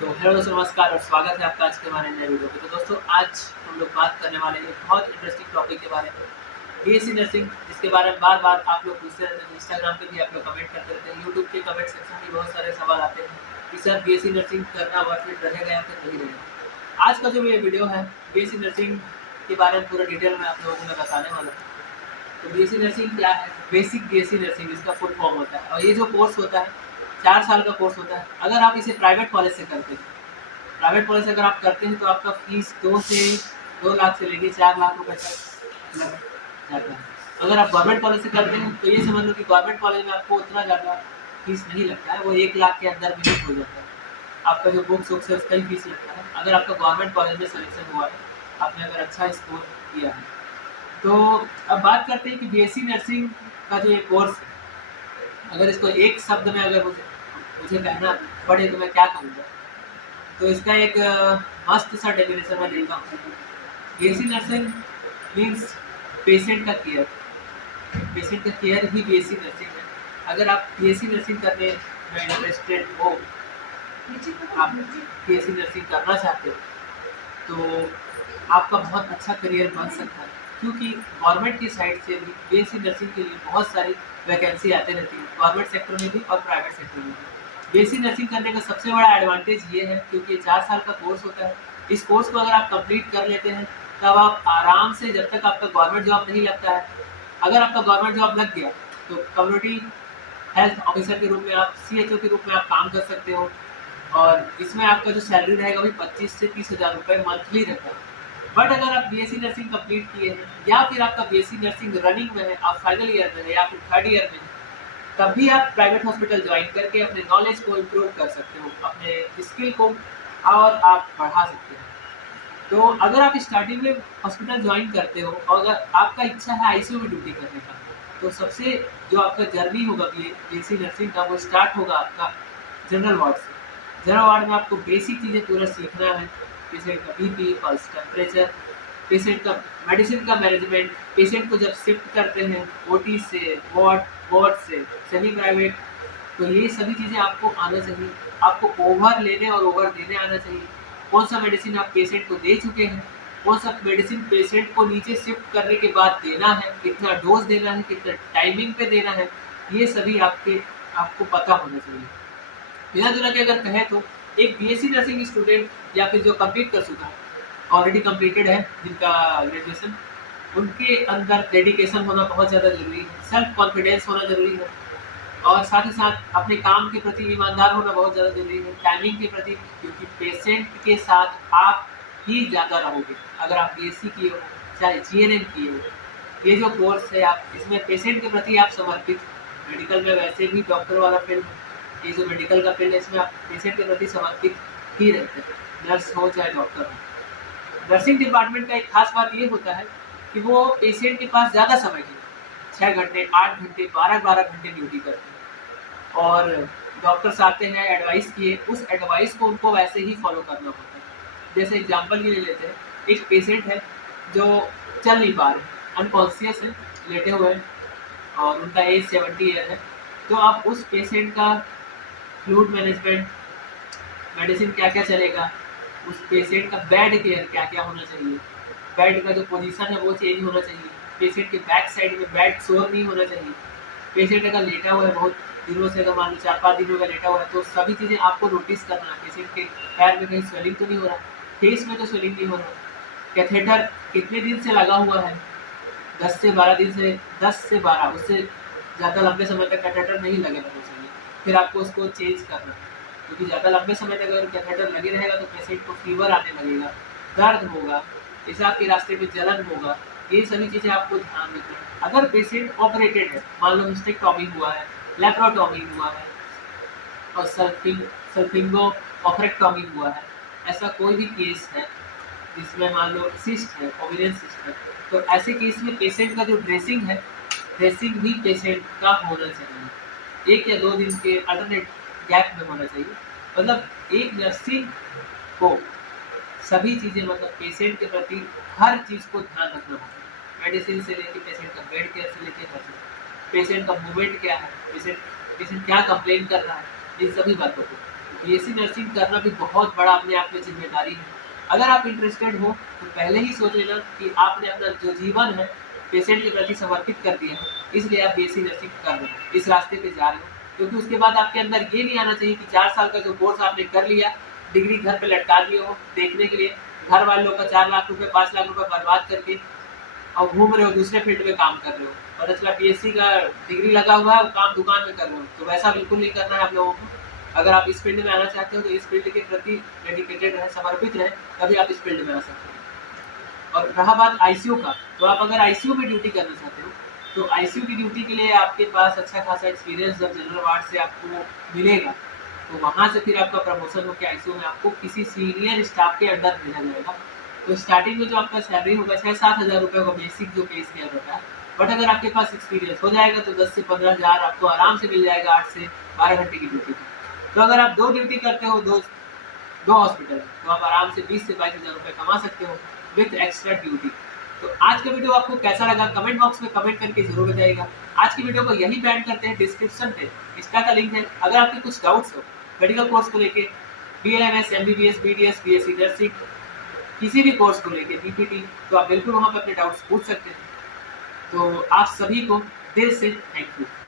तो हेलो दोस्तों, नमस्कार और स्वागत है आपका आज के हमारे नए वीडियो पे। तो दोस्तों, आज हम लोग बात करने वाले हैं एक बहुत इंटरेस्टिंग टॉपिक के बारे में, बीएससी नर्सिंग, जिसके बारे में बार-बार आप लोग पूछते रहते हैं। इंस्टाग्राम पे भी आप लोग कमेंट करते रहते हैं, यूट्यूब के कमेंट सेक्शन में बहुत सारे सवाल आते हैं कि सर बीएससी नर्सिंग करना वर्थ इट रहेगा या फिर नहीं रहेगा। आज का जो ये वीडियो है, बीएससी नर्सिंग के बारे में पूरा डिटेल में आप लोगों को मैं बताने वाला हूँ। तो बीएससी नर्सिंग क्या है? बेसिक बीएससी नर्सिंग इसका फुल फॉर्म होता है और ये जो कोर्स होता है 4 साल का कोर्स होता है। अगर आप इसे प्राइवेट कॉलेज से करते हैं, प्राइवेट कॉलेज अगर आप करते हैं तो आपका फीस 2 लाख से लेके 4 लाख रुपए तक लग जाता है। अगर आप गवर्नमेंट कॉलेज से करते हैं तो ये समझ लो कि गवर्नमेंट कॉलेज में आपको उतना ज़्यादा फीस नहीं लगता है, वो 1 लाख के अंदर में ही हो जाता है। आपका जो बुक्स वुक्स है उसका ही फीस लगता है, अगर आपका गवर्नमेंट कॉलेज में सिलेक्शन हुआ है, आपने अगर अच्छा स्कोर किया है। तो अब बात करते हैं कि बीएससी नर्सिंग का जो ये कोर्स है, अगर इसको एक शब्द में अगर मुझे कहना पड़े तो मैं क्या कहूँगा? तो इसका एक मस्त सा डेफिनेशन मैं देता हूँ। बीएससी नर्सिंग मीन्स पेशेंट का केयर। पेशेंट का केयर ही बीएससी नर्सिंग है। अगर आप बीएससी नर्सिंग करने में इंटरेस्टेड हो, आप बीएससी नर्सिंग करना चाहते हो, तो आपका बहुत अच्छा करियर बन सकता है, क्योंकि गवर्नमेंट की साइड से भी बीएससी नर्सिंग के लिए बहुत सारी वैकेंसी आते रहती है, गवर्नमेंट सेक्टर में भी और प्राइवेट सेक्टर में भी। बीएससी नर्सिंग करने का सबसे बड़ा एडवांटेज ये है क्योंकि 4 साल का कोर्स होता है। इस कोर्स को अगर आप कंप्लीट कर लेते हैं तब आप आराम से, जब तक आपका गवर्नमेंट जॉब नहीं लगता है, अगर आपका गवर्नमेंट जॉब लग गया तो कम्युनिटी हेल्थ ऑफिसर के रूप में आप, सीएचओ के रूप में आप काम कर सकते हो और इसमें आपका जो सैलरी रहेगा वही 25 से 30 हज़ार रुपये मंथली रहता है। बट अगर आप बीएससी नर्सिंग कंप्लीट किए हैं या फिर आपका बीएससी नर्सिंग रनिंग में है, आप फाइनल ईयर में है या फिर थर्ड ईयर में है, तभी आप प्राइवेट हॉस्पिटल ज्वाइन करके अपने नॉलेज को इम्प्रूव कर सकते हो, अपने स्किल को और आप बढ़ा सकते हो। तो अगर आप स्टार्टिंग में हॉस्पिटल ज्वाइन करते हो और अगर आपका इच्छा है आईसीयू में ड्यूटी करने का, तो सबसे जो आपका जर्नी होगा बीएससी नर्सिंग का, वो स्टार्ट होगा आपका जनरल वार्ड से। जनरल वार्ड में आपको बेसिक चीज़ें पूरा सीखना है, पेशेंट का बीपी, पल्स टेम्परेचर, पेशेंट का मेडिसिन का मैनेजमेंट, पेशेंट को जब शिफ्ट करते हैं ओटी से वार्ड से सेमी प्राइवेट, तो ये सभी चीज़ें आपको आना चाहिए। आपको ओवर लेने और ओवर देने आना चाहिए। कौन सा मेडिसिन आप पेशेंट को दे चुके हैं, कौन सा मेडिसिन पेशेंट को नीचे शिफ्ट करने के बाद देना है, कितना डोज देना है, कितना टाइमिंग पे देना है, ये सभी आपको पता होना चाहिए। बिना जुला के अगर कहें तो एक बीएससी नर्सिंग स्टूडेंट या फिर जो कंप्लीट कर चुका है, ऑलरेडी कंप्लीटेड है जिनका ग्रेजुएशन, उनके अंदर डेडिकेशन होना बहुत ज़्यादा ज़रूरी है, सेल्फ कॉन्फिडेंस होना ज़रूरी है और साथ ही साथ अपने काम के प्रति ईमानदार होना बहुत ज़्यादा ज़रूरी है, टाइमिंग के प्रति, क्योंकि पेशेंट के साथ आप ही ज़्यादा रहोगे। अगर आप बीएससी किए हो, चाहे जीएनएम किए हो, ये जो कोर्स है आप इसमें पेशेंट के प्रति आप समर्पित, मेडिकल में वैसे भी डॉक्टर वाला फील्ड, ये जो मेडिकल का फील्ड है इसमें आप पेशेंट के प्रति समर्पित ही रहते हैं, नर्स हो चाहे डॉक्टर हो। नर्सिंग डिपार्टमेंट का एक खास बात ये होता है कि वो पेशेंट के पास ज़्यादा समय के 6 घंटे, 8 घंटे, 12-12 घंटे ड्यूटी करते हैं और डॉक्टर्स आते हैं एडवाइस किए, उस एडवाइस को उनको वैसे ही फॉलो करना होता है। जैसे एग्जांपल ये ले लेते हैं, एक पेशेंट है जो चल नहीं पा रहे, अनकॉन्शियस है, लेटे हुए हैं और उनका एज 70 ईयर है, तो आप उस पेशेंट का फ्लूइड मैनेजमेंट, मेडिसिन क्या-क्या चलेगा, उस पेशेंट का बेड केयर क्या-क्या होना चाहिए, बेड का जो पोजीशन है वो चेंज होना चाहिए, पेशेंट के बैक साइड में बेड सोर नहीं होना चाहिए, पेशेंट अगर लेटा हुआ है बहुत दिनों से, अगर मान लो 4-5 दिन हो गए लेटा हुआ है, तो सभी चीज़ें आपको नोटिस करना है। पेशेंट के पैर में कहीं स्वेलिंग तो नहीं हो रहा, फेस में तो स्वेलिंग नहीं हो रहा, कैथेटर कितने दिन से लगा हुआ है, 10 से 12 दिन से, 10 से 12, उससे ज़्यादा लंबे समय तक कैथेटर नहीं लगे रहना चाहिए, फिर आपको उसको चेंज करना है, क्योंकि ज़्यादा लंबे समय तक अगर कैथेटर लगे रहेगा तो पेशेंट को फीवर आने लगेगा, दर्द होगा, पेशाब के रास्ते में जलन होगा, ये सभी चीज़ें आपको ध्यान रखना है। अगर पेशेंट ऑपरेटेड है, मान लो हिस्टेक्टॉमी हुआ है, लेप्रोटॉमी हुआ है और सल्फिंगो ऑपरेक्टॉमी हुआ है, ऐसा कोई भी केस है जिसमें मान लो सिस्ट है, ओवेरियन सिस्ट है, तो ऐसे केस में पेशेंट का जो ड्रेसिंग है, ड्रेसिंग भी पेशेंट का होना चाहिए, 1 या 2 दिन के अल्टरनेट गैप में होना चाहिए। मतलब एक नर्सिंग को सभी चीज़ें, मतलब पेशेंट के प्रति हर चीज़ को ध्यान रखना होता है, मेडिसिन से लेके पेशेंट का बेड केयर से लेके हर चीज़, पेशेंट का मूवमेंट क्या है, पेशेंट क्या कंप्लेन कर रहा है, इन सभी बातों को बीएससी नर्सिंग करना भी बहुत बड़ा अपने आप में जिम्मेदारी है। अगर आप इंटरेस्टेड हो तो पहले ही सोच लेना कि आपने अपना जो जीवन है पेशेंट के प्रति समर्पित कर दिया है, इसलिए आप बीएससी नर्सिंग कर रहे हो, इस रास्ते पे जा रहे हो। क्योंकि उसके बाद आपके अंदर ये नहीं आना चाहिए कि 4 साल का जो कोर्स आपने कर लिया, डिग्री घर पे लटका दिए हो देखने के लिए, घर वाले लोग का 4 लाख रुपए 5 लाख रुपए बर्बाद करके और घूम रहे हो, दूसरे फील्ड में काम कर रहे हो। पता चला बीएससी का डिग्री लगा हुआ है, काम दुकान में कर रहे हो, तो वैसा बिल्कुल नहीं करना है आप लोगों को। अगर आप इस फील्ड में आना चाहते हो तो इस फील्ड के प्रति डेडिकेटेड रहे, समर्पित रहे, तभी आप इस फील्ड में आ सकते हो। और रहा बात आईसीयू का, तो आप अगर आईसीयू में ड्यूटी करना चाहते हो तो आईसीयू की ड्यूटी के लिए आपके पास अच्छा खासा एक्सपीरियंस जब जनरल वार्ड से आपको मिलेगा, तो वहाँ से फिर आपका प्रमोशन होकर आईसीयू में आपको किसी सीनियर स्टाफ के अंडर भेजा जाएगा। तो स्टार्टिंग में जो आपका सैलरी होगा 6-7 हज़ार रुपये का बेसिक जो पे किया जाता है, बट अगर आपके पास एक्सपीरियंस हो जाएगा तो 10 से 15 हज़ार आपको आराम से मिल जाएगा 8 से 12 घंटे की ड्यूटी। तो अगर आप 2 ड्यूटी करते हो, दो हॉस्पिटल, तो आप आराम से 20 से 22 हज़ार रुपये कमा सकते हो विथ एक्स्ट्रा ड्यूटी। तो आज का वीडियो आपको कैसा लगा कमेंट बॉक्स में कमेंट करके जरूर बताइएगा। आज की वीडियो को यही बैंड करते हैं, डिस्क्रिप्शन पे इंस्टा का लिंक है। अगर आपके कुछ डाउट्स हो मेडिकल कोर्स को लेके, BMS, MBBS, BDS, BSc nursing, किसी भी कोर्स को लेके, बीपीटी, तो आप बिल्कुल वहाँ पर अपने डाउट्स पूछ सकते हैं। तो आप सभी को दिल से थैंक यू।